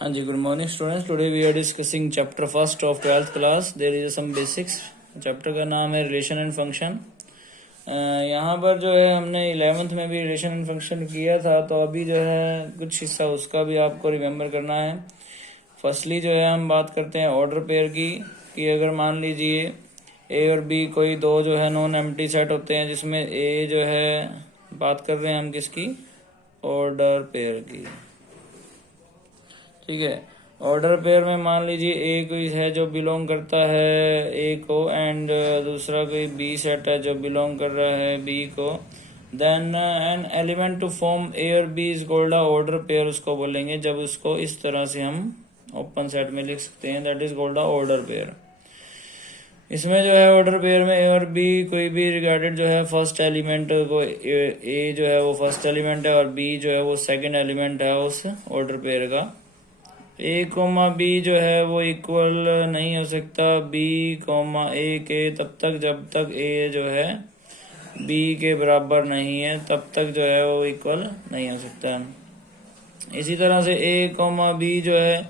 Anji, good morning students. Today we are discussing chapter first of 12th class. There is some basics. Chapter का नाम है relation and function. यहाँ पर जो है हमने 11th में भी रिलेशन एंड फंक्शन किया था, तो अभी जो है कुछ हिस्सा उसका भी आपको रिमेम्बर करना है। फर्स्टली जो है हम बात करते हैं ऑर्डर पेयर की, कि अगर मान लीजिए ए और बी कोई दो जो है नॉन एम्प्टी सेट होते हैं, जिसमें ए जो है, बात कर रहे हैं हम किसकी, ऑर्डर पेयर की। ठीक है, ऑर्डर पेयर में मान लीजिए ए कोई है जो बिलोंग करता है ए को, एंड दूसरा कोई बी सेट है जो बिलोंग कर रहा है बी को। Then an element to form A और B is called a order pair, उसको बोलेंगे जब उसको इस तरह से हम ओपन सेट में लिख सकते हैं, that is called a order pair. इसमें जो है ऑर्डर पेयर में ए और बी कोई भी रिगार्डेड जो है फर्स्ट एलिमेंट को, ए जो है वो फर्स्ट एलिमेंट है और बी जो है वो सेकंड एलिमेंट है उस ऑर्डर पेयर का। ए कोमा बी जो है वो इक्वल नहीं हो सकता बी कोमा ए के तब तक जब तक ए जो है बी के बराबर नहीं है, तब तक जो है वो इक्वल नहीं हो सकता। इसी तरह से ए कोमा बी जो है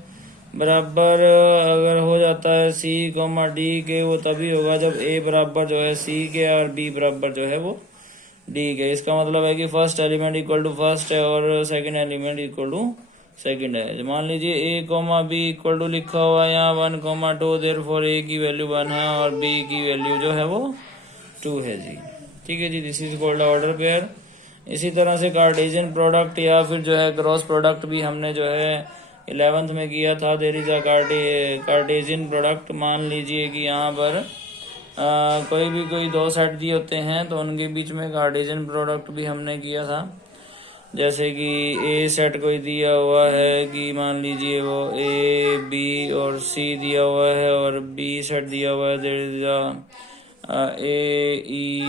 बराबर अगर हो जाता है सी कोमा डी के, वो तभी होगा जब ए बराबर जो है सी के और बी बराबर जो है वो डी के। इसका मतलब है कि first element equal to first है और second element equal to second है। मान लीजिए A comma B equal to लिखा हुआ है यहाँ 1,2, देयरफॉर ए की वैल्यू 1 है और बी की वैल्यू जो है वो 2 है जी। ठीक है जी, this is called order pair. इसी तरह से कार्टेशियन प्रोडक्ट या फिर जो है क्रॉस प्रोडक्ट भी हमने जो है 11th में किया था। There is a Cartesian product. मान लीजिए कि यहाँ पर कोई दो सेट दिए होते हैं, तो उनके बीच में कार्टेशियन प्रोडक्ट भी हमने किया था। जैसे कि ए सेट कोई दिया हुआ है कि मान लीजिए वो ए बी और सी दिया हुआ है, और बी सेट दिया हुआ है देयर इज ए ई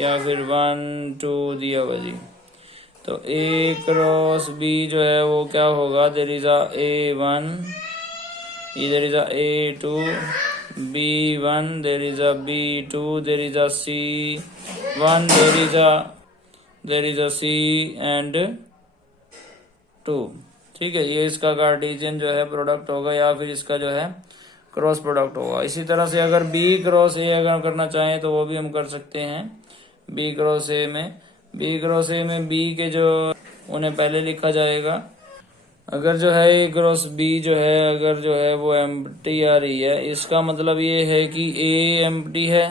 या फिर 1 2 दिया हुआ जी। तो ए क्रॉस बी जो है वो क्या होगा, देयर इज A1, इधर is A2, B1, there is B2, there is C1, there is C and 2। ठीक है, ये इसका कार्टेशियन जो है प्रोडक्ट होगा या फिर इसका जो है क्रॉस प्रोडक्ट होगा। इसी तरह से अगर बी क्रॉस ए अगर करना चाहें तो वो भी हम कर सकते हैं। बी क्रॉस ए में बी के जो उन्हें पहले लिखा जाएगा। अगर जो है ए क्रॉस बी जो है अगर जो है वो एम्प्टी आ रही है, इसका मतलब ये है कि ए एम्प्टी है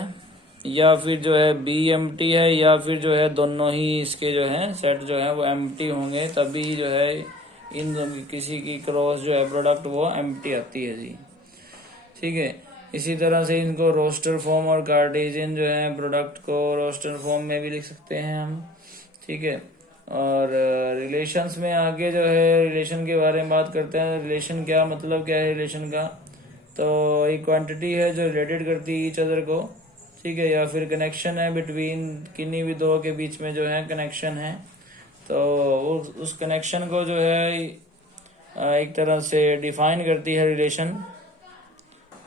या फिर जो है बी एम्प्टी है, या फिर जो है दोनों ही इसके जो है सेट जो है वो एम्प्टी होंगे, तभी जो है इन किसी की क्रॉस जो है प्रोडक्ट वो एम्प्टी आती है जी। ठीक है, इसी तरह से इनको रोस्टर फॉर्म और कार्टेशियन जो है प्रोडक्ट को रोस्टर फॉर्म में भी लिख सकते हैं हम। ठीक है, और रिलेशंस में आगे जो है रिलेशन के बारे में बात करते हैं। रिलेशन क्या मतलब क्या है रिलेशन का, तो एक क्वांटिटी है जो रिलेटेड करती है ईच अदर को। ठीक है, या फिर कनेक्शन है बिटवीन किन्हीं भी दो के बीच में जो है कनेक्शन है, तो उस कनेक्शन को जो है एक तरह से डिफाइन करती है रिलेशन।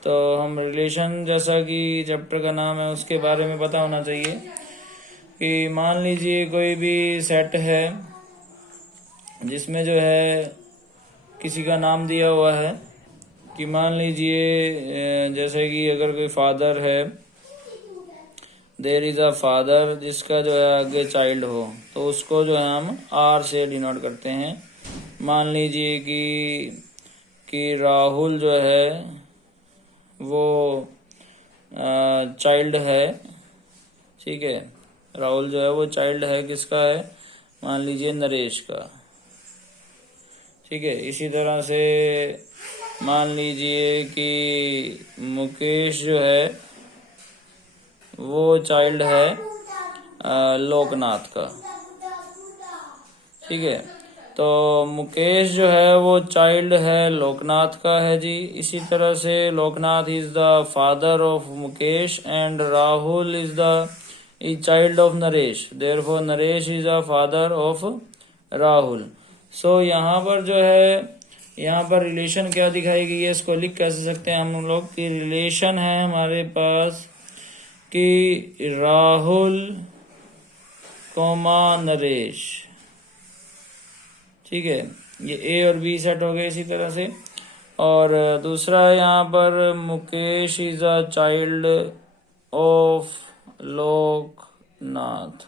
तो हम रिलेशन, जैसा कि चैप्टर का नाम है उसके बारे में पता होना चाहिए कि मान लीजिए कोई भी सेट है जिसमें जो है किसी का नाम दिया हुआ है, कि मान लीजिए जैसे कि अगर कोई फादर है, देयर इज अ फादर जिसका जो है आगे चाइल्ड हो, तो उसको जो है हम आर से डिनोट करते हैं। मान लीजिए कि राहुल जो है वो चाइल्ड है। ठीक है, राहुल जो है वो चाइल्ड है, किसका है, मान लीजिए नरेश का। ठीक है, इसी तरह से मान लीजिए कि मुकेश जो है वो चाइल्ड है लोकनाथ का। ठीक है, तो मुकेश जो है वो चाइल्ड है लोकनाथ का है जी। इसी तरह से Loknath is the father of Mukesh and Rahul is the child of Naresh, therefore Naresh is the father of Rahul. So यहाँ पर जो है, यहाँ पर रिलेशन क्या दिखाई गई है, इसको लिख कैसे सकते हैं हम लोग कि रिलेशन है हमारे पास कि राहुल कोमा नरेश। ठीक है, ये ए और बी सेट हो गए इसी तरह से। और दूसरा यहाँ पर Mukesh is a child of Loknath.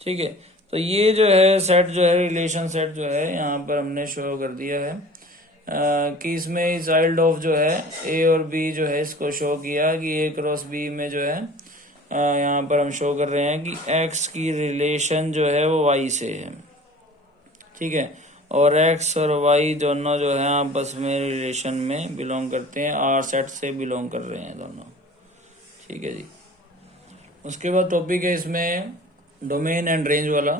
ठीक है, तो ये जो है सेट जो है रिलेशन सेट जो है यहाँ पर हमने शो कर दिया है कि इसमें चाइल्ड ऑफ जो है ए और बी जो है इसको शो किया कि ए क्रॉस बी में जो है यहाँ पर हम शो कर रहे हैं कि एक्स की रिलेशन जो है वो वाई से है। ठीक है, और एक्स और वाई दोनों जो है आपस में रिलेशन में बिलोंग करते हैं, आर सेट से बिलोंग कर रहे हैं दोनों। ठीक है जी, उसके बाद टॉपिक है इसमें डोमेन एंड रेंज वाला।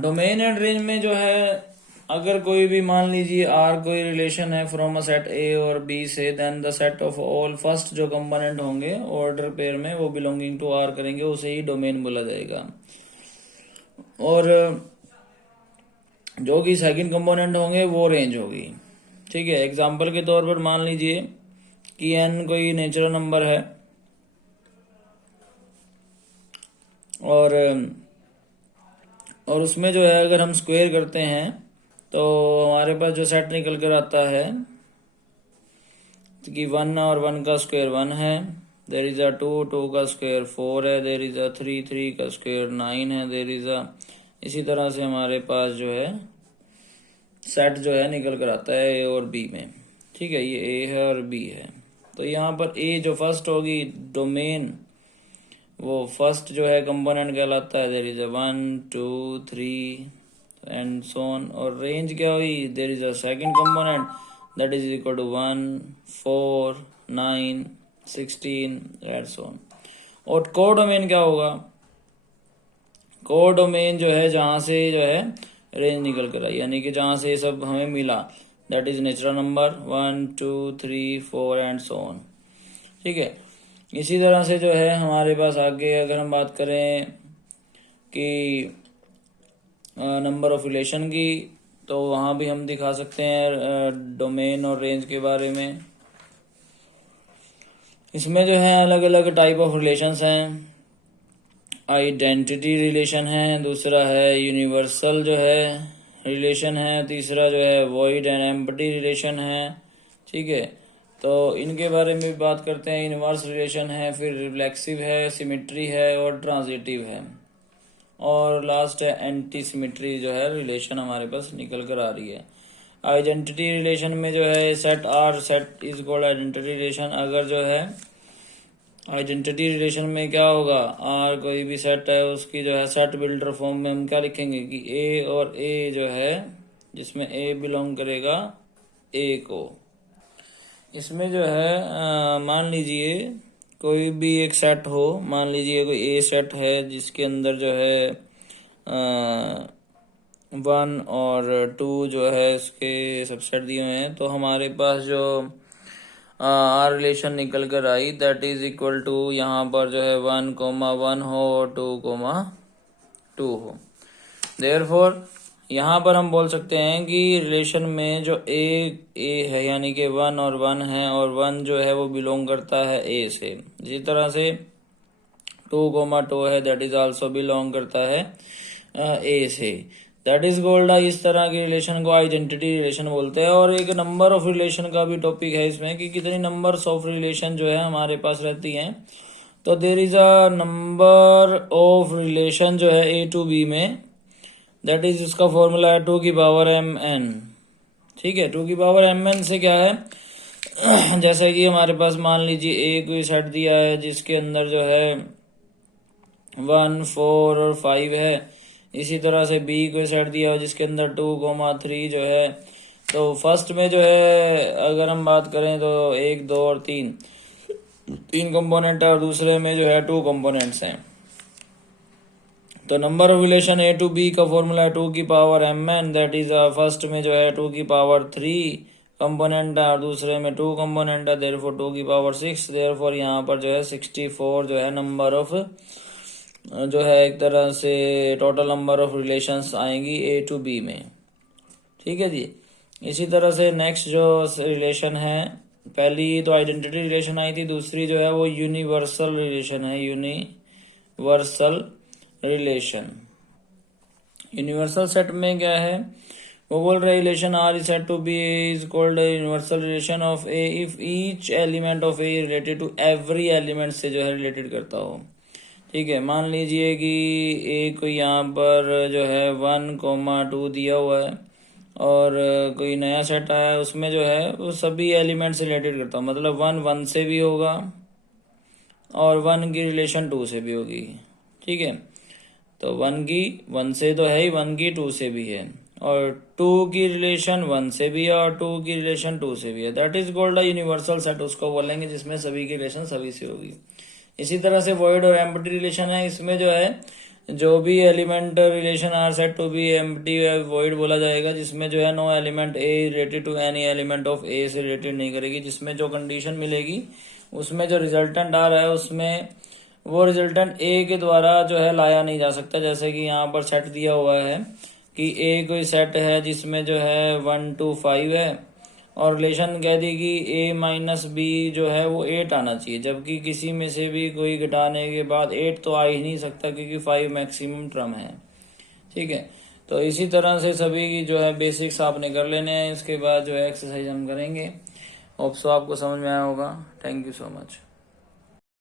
डोमेन एंड रेंज में जो है अगर कोई भी मान लीजिए आर कोई रिलेशन है फ्रॉम अ सेट ए और बी से, then the set of all first जो कंपोनेंट होंगे ऑर्डर पेयर में वो बिलोंगिंग टू आर करेंगे, उसे ही डोमेन बोला जाएगा। और जो कि सेकंड कंपोनेंट होंगे वो रेंज होगी। ठीक है, एग्जांपल के तौर पर मान लीजिए कि n कोई नेचुरल नंबर है और उसमें जो है अगर हम स्क्वायर करते हैं तो हमारे पास जो सेट निकल कर आता है कि 1 और 1 का स्क्वायर 1 है, देयर इज अ 2 का स्क्वायर 4 है, देयर इज अ 3 का स्क्वायर 9 है, देयर इज अ, इसी तरह से हमारे पास जो है सेट जो है निकल कर आता है ए और बी में। ठीक है, ये ए है और बी है, तो यहाँ पर ए जो फर्स्ट होगी डोमेन वो फर्स्ट जो है कंपोनेंट कहलाता है, there is a 1 2 3 and so on. और रेंज क्या हुई, there is a second component that is equal to 1 4 9 16 and so on. और को डोमेन क्या होगा, को डोमेन जो है जहां से जो है रेंज निकल कर आई, यानी कि जहां से ये सब हमें मिला, that is natural number 1 2 3 4 and so on. ठीक है, इसी तरह से जो है हमारे पास आगे अगर हम बात करें कि नंबर ऑफ रिलेशन की, तो वहां भी हम दिखा सकते हैं डोमेन और रेंज के बारे में। इसमें जो है अलग अलग टाइप ऑफ रिलेशंस हैं। आइडेंटिटी रिलेशन है, दूसरा है यूनिवर्सल जो है रिलेशन है, तीसरा जो है वॉइड एंड एम्प्टी रिलेशन है। ठीक है, तो इनके बारे में भी बात करते हैं। इनवर्स रिलेशन है, फिर रिफ्लेक्सिव है, सिमेट्री है और ट्रांजिटिव है, और लास्ट है एंटी सिमेट्री जो है रिलेशन हमारे पास निकल कर आ रही है। आइडेंटिटी रिलेशन में जो है set R set is called identity relation. अगर जो है आइडेंटिटी रिलेशन में क्या होगा, आर कोई भी सेट है उसकी जो है सेट बिल्डर फॉर्म में हम क्या लिखेंगे कि ए और ए जो है जिसमें ए बिलोंग करेगा ए को। इसमें जो है मान लीजिए कोई भी एक सेट हो, मान लीजिए कोई ए सेट है जिसके अंदर जो है 1 और 2 जो है इसके सबसेट दिए हुए हैं, तो हमारे पास जो आर रिलेशन निकल कर आई दैट इज इक्वल टू यहाँ पर जो है 1,1 हो और 2,2 हो। देयरफॉर यहाँ पर हम बोल सकते हैं कि रिलेशन में जो ए है यानी कि 1 और 1 है, और 1 जो है वो बिलोंग करता है ए से। इसी तरह से 2,2 है दैट इज आल्सो बिलोंग करता है ए से। दैट इज कॉल्ड, इस तरह के रिलेशन को आइडेंटिटी रिलेशन बोलते हैं। और एक नंबर ऑफ रिलेशन का भी टॉपिक है इसमें कि कितनी नंबर्स ऑफ रिलेशन जो है हमारे पास रहती हैं। तो there is a number of relation जो है ए टू बी में, दैट इज इसका फॉर्मूला है 2 की पावर mn। ठीक है, 2 की पावर mn से क्या है जैसे कि हमारे पास मान लीजिए ए कोई सेट दिया है जिसके अंदर जो है 1 4 और 5 है, इसी तरह से बी को सेट दिया हो जिसके अंदर 2,3 जो है। तो फर्स्ट में जो है अगर हम बात करें तो 1 2 और 3 कंपोनेंट है, और दूसरे में जो है 2 कंपोनेंट्स हैं। तो number of relation A to B का फॉर्मूला है 2 की power mn, that is first में जो है 2 की पावर 3 कंपोनेंट है और दूसरे में 2 कंपोनेंट है, देयरफॉर 2 की पावर 6। देयरफॉर यहाँ पर जो है 64 जो है नंबर ऑफ जो है एक तरह से टोटल नंबर ऑफ रिलेशंस आएंगी ए टू बी में। ठीक है जी, इसी तरह से नेक्स्ट जो रिलेशन है पहली तो आइडेंटिटी रिलेशन आई थी, दूसरी जो है वो यूनिवर्सल रिलेशन है, यूनिवर्सल रिलेशन। यूनिवर्सल सेट में क्या है, वो बोल रहे relation R is set to B is called universal relation of A if each element of A related to every element से जो है रिलेटेड करता हो। ठीक है, मान लीजिए कि ए को यहाँ पर जो है 1,2 दिया हुआ है और कोई नया सेट आया, उसमें जो है वो सभी एलिमेंट से रिलेटेड करता हो, मतलब 1 से भी होगा और 1 की रिलेशन 2 से भी होगी। ठीक है, तो 1 से तो है ही, 1 की 2 से भी है, और 2 की रिलेशन 1 से भी है और 2 की रिलेशन 2 से भी है। That is called a universal set, उसको बोलेंगे जिसमें सभी की रिलेशन सभी से होगी। इसी तरह से वॉइड और एम्प्टी रिलेशन है, इसमें जो है जो भी element relation are set to be empty void बोला जाएगा, जिसमें जो है no element A related to any element of A से रिलेटेड नहीं करेगी। जिसमें जो कंडीशन मिलेगी उसमें जो रिजल्टेंट आ रहा है उसमें वो रिजल्टेंट ए के द्वारा जो है लाया नहीं जा सकता। जैसे कि यहाँ पर सेट दिया हुआ है कि ए कोई सेट है जिसमें जो है 1 to 5 है और रिलेशन कह दी कि a माइनस बी जो है वो 8 आना चाहिए, जबकि किसी में से भी कोई घटाने के बाद 8 तो आ ही नहीं सकता क्योंकि 5 मैक्सिमम टर्म है। ठीक है, तो इसी तरह से सभी की जो है बेसिक्स आपने कर लेने हैं। इसके बाद जो है एक्सरसाइज हम करेंगे। होप सो आपको समझ में आया होगा। Thank you so much.